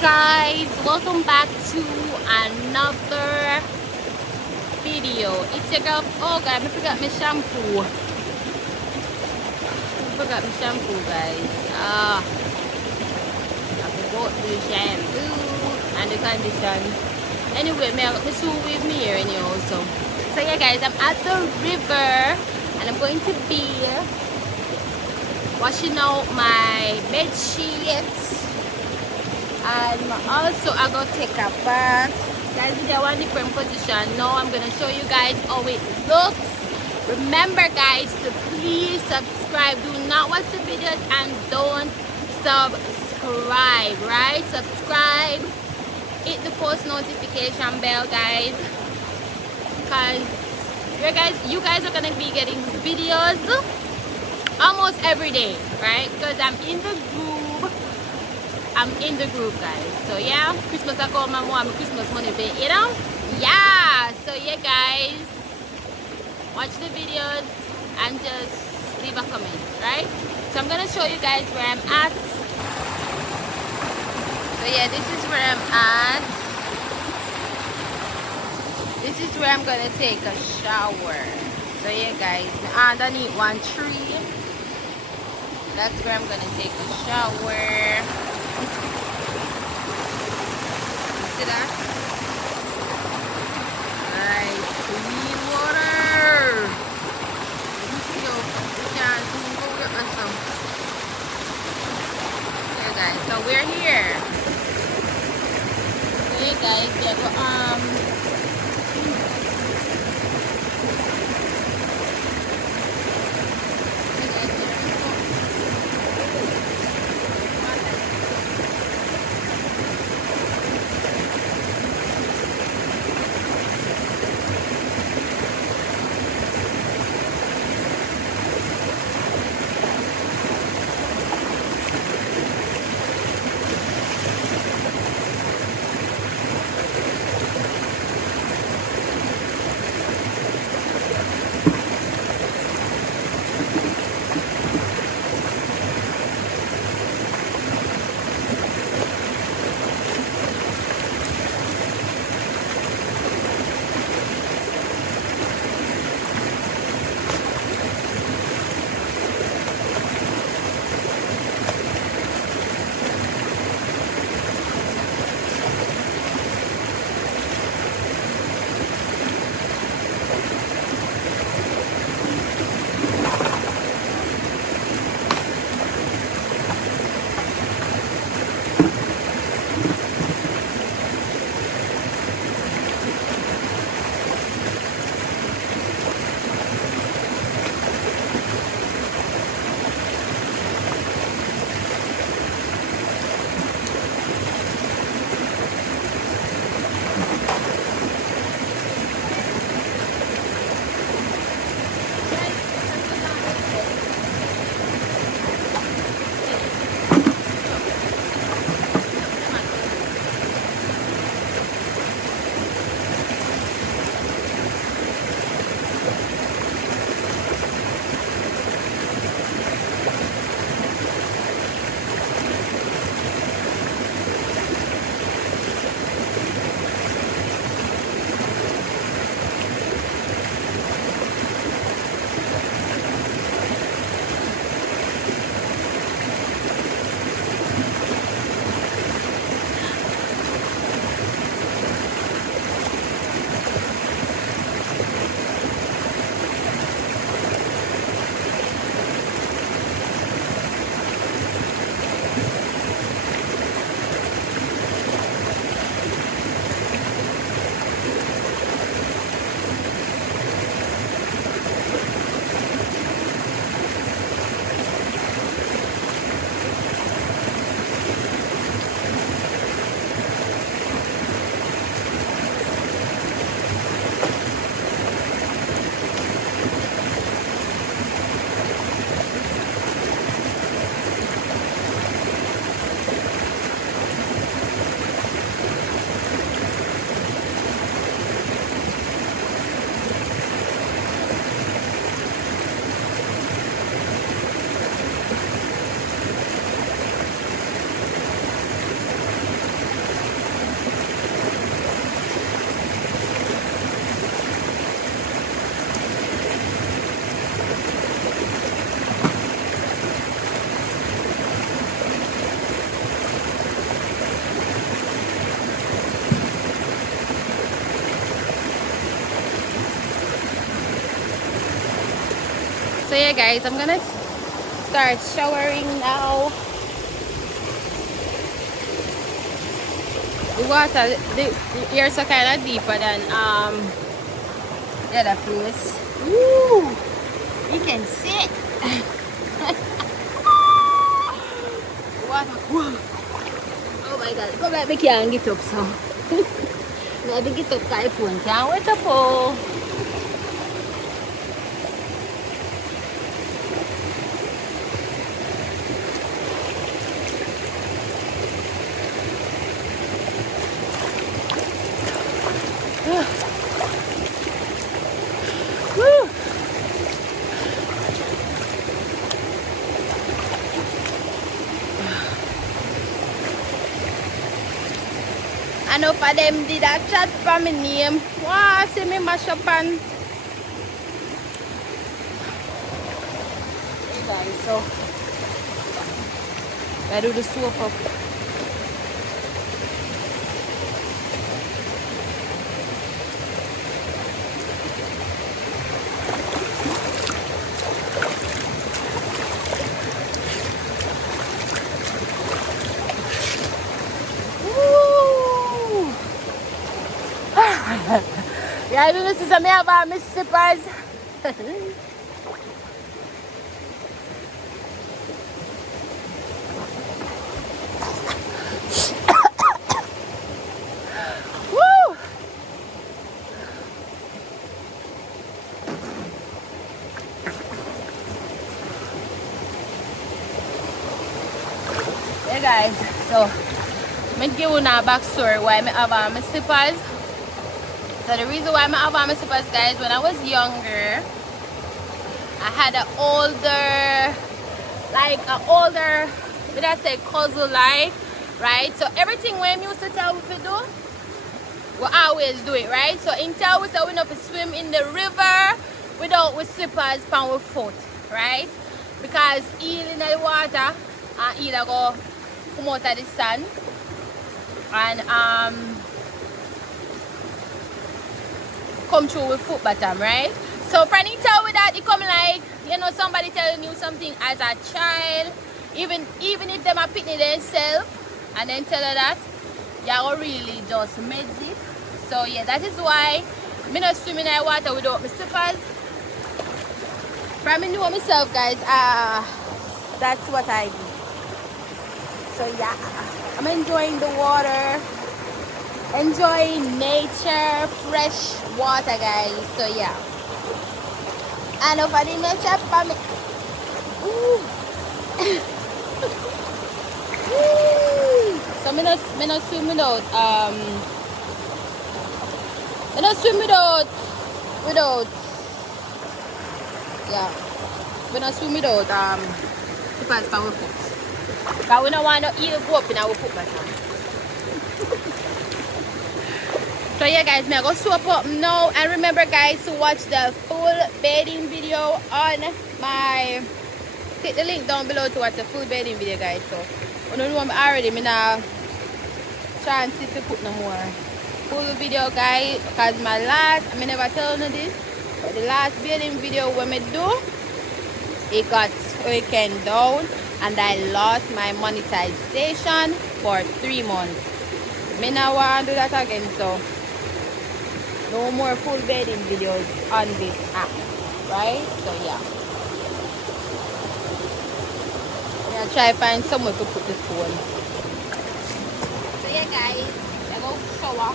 guys, welcome back to another video. It's your girl. Oh god, I forgot my shampoo. Guys. I forgot the shampoo and the condition. Anyway, I got my shoe with me here anyhow. So yeah guys, I'm at the river and I'm going to be washing out my bed sheets. And also I go take a bath. Guys, if I want different position, now I'm gonna show you guys how it looks. Remember guys to please subscribe. Do not watch the videos and don't subscribe, right? Subscribe, hit the post notification bell guys, because you guys are gonna be getting videos almost every day, right? Because I'm in the group guys. So yeah, Christmas I call my mom Christmas money bit, you know. Yeah, so yeah guys, watch the videos and just leave a comment, right? So I'm gonna show you guys where I'm at. So yeah, this is where I'm at. This is where I'm gonna take a shower. So yeah guys, underneath one tree, that's where I'm gonna take a shower. See that? Nice clean water. Yeah guys, so we're here. Okay guys, yeah, yeah guys, I'm gonna start showering now. The water, the ears are kind of deeper than the other place. Woo! You can see it. Water. Whoa. Oh my god, come like me can't get up so. Let me get up my phone. Can't wait up oh. And up of them did a chat for my name. Wow, see me mash up and hey guys, so I do the soap up. Yeah, I do this is a me about my slippers. Woo! Hey guys, so I'm give you a backstory why I have my slippers. So the reason why I have my slippers, guys, when I was younger, I had an older, did I say cousin like, right? So everything when used to tell we to do, we always do it, right? So in town we say we not to swim in the river without with slippers on our foot, right? Because eel in the water and eel go come out of the sun and come through with foot bottom, right? So from the tell with that, it come like, you know, somebody telling you something as a child, even if them are picking themselves and then tell her that, you will really just meds it. So yeah, that is why me not swimming in the water without my slippers. From me know myself, guys, that's what I do. So yeah, I'm enjoying the water, enjoying nature, fresh water, guys. So yeah, and over the nature for me. Ooh. So me not swim without me not swim without yeah, we not swim without slippers for our foot. Because we don't want to either go up in our foot bottom. So yeah guys, I'm going to soap up now. And remember guys to watch the full bathing video on my... Click the link down below to watch the full bathing video guys. So I don't know I'm already, I'm not chance to put no more full video guys. Because my last, I never tell you this, but the last bathing video when I do, it got taken down. And I lost my monetization for 3 months. Me now want to do that again, so no more full bathing videos on this app, right? So yeah, I'm gonna try to find somewhere to put the phone. So yeah guys, I go shower.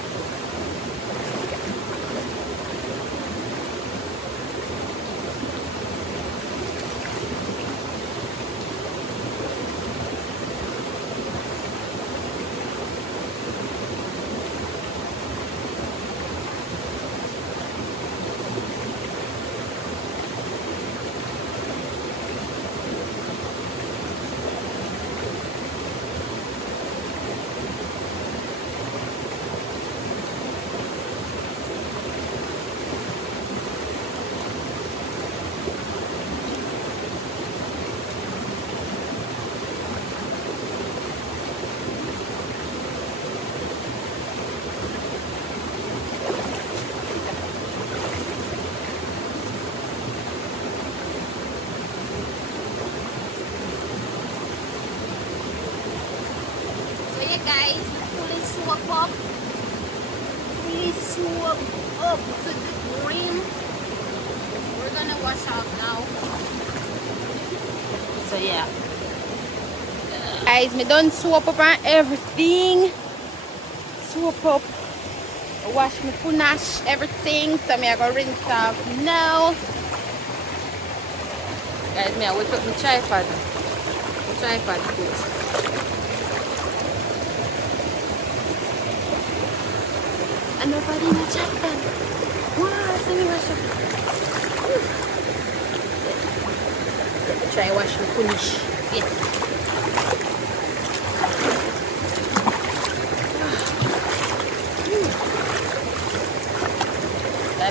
up. Really soak up to the brim. We're gonna wash off now. So yeah. Guys, me done soap up on everything. Soap up. Wash my punash, everything. So me I go rinse off now. Guys, me I will put my tripod. The tripod foot. And nobody in the tripod. Wow, let me wash up. Let me try wash my punish. Yes.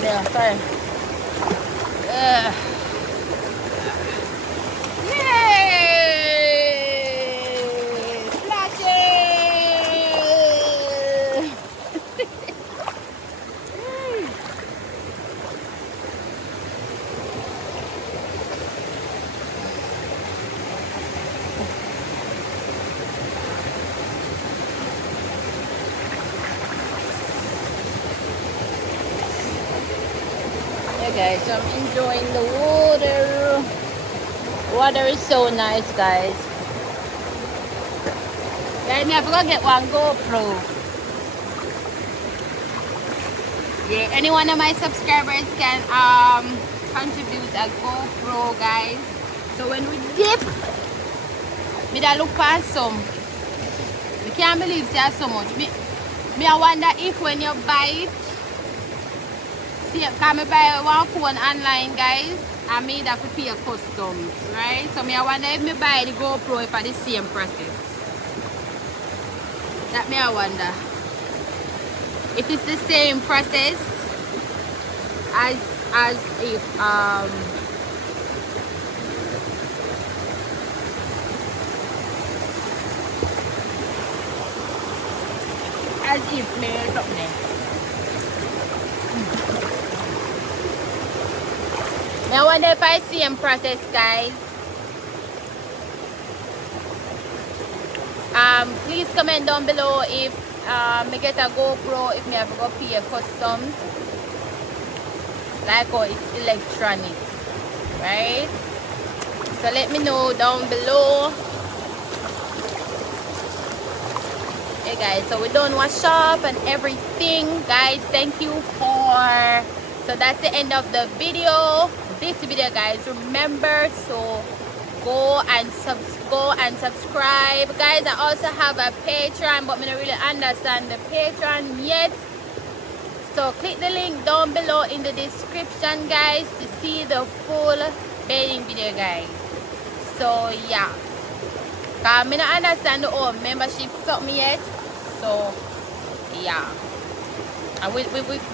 Yeah, fine. Yay! Splash guys, so I'm enjoying the water. Water is so nice, guys. Guys, I forgot to get one GoPro. Yeah, any one of my subscribers can contribute a GoPro, guys. So when we dip, me that look past some. We can't believe there's so much. Me I wonder if when you buy it. Can I buy one phone online, guys? I made have to pay a customs, right? So I wonder if I buy the GoPro if I the same process. That I wonder. If it's the same process as if me something. I wonder if I see him process, guys. Please comment down below if me get a GoPro, if me have to go pay a customs. Like how it's electronic, right? So let me know down below. Hey guys, so we done wash up and everything, guys. Thank you for. So that's the end of the video. This video, guys, remember, so go and subscribe, guys. I also have a Patreon, but I don't really understand the Patreon yet, so click the link down below in the description, guys, to see the full bathing video, guys. So yeah, I don't understand the whole membership something yet, so yeah, and we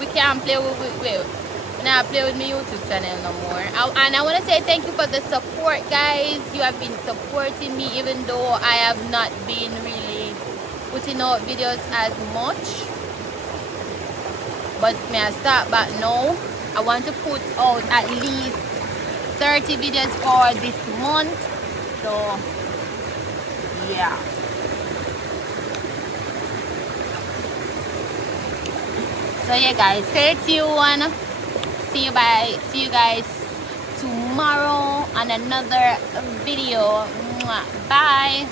can't play with now play with my YouTube channel no more. And I want to say thank you for the support, guys. You have been supporting me even though I have not been really putting out videos as much, but may I start back now. I want to put out at least 30 videos for this month, so yeah. So yeah, guys, stay tuned. See you guys tomorrow on another video. Bye.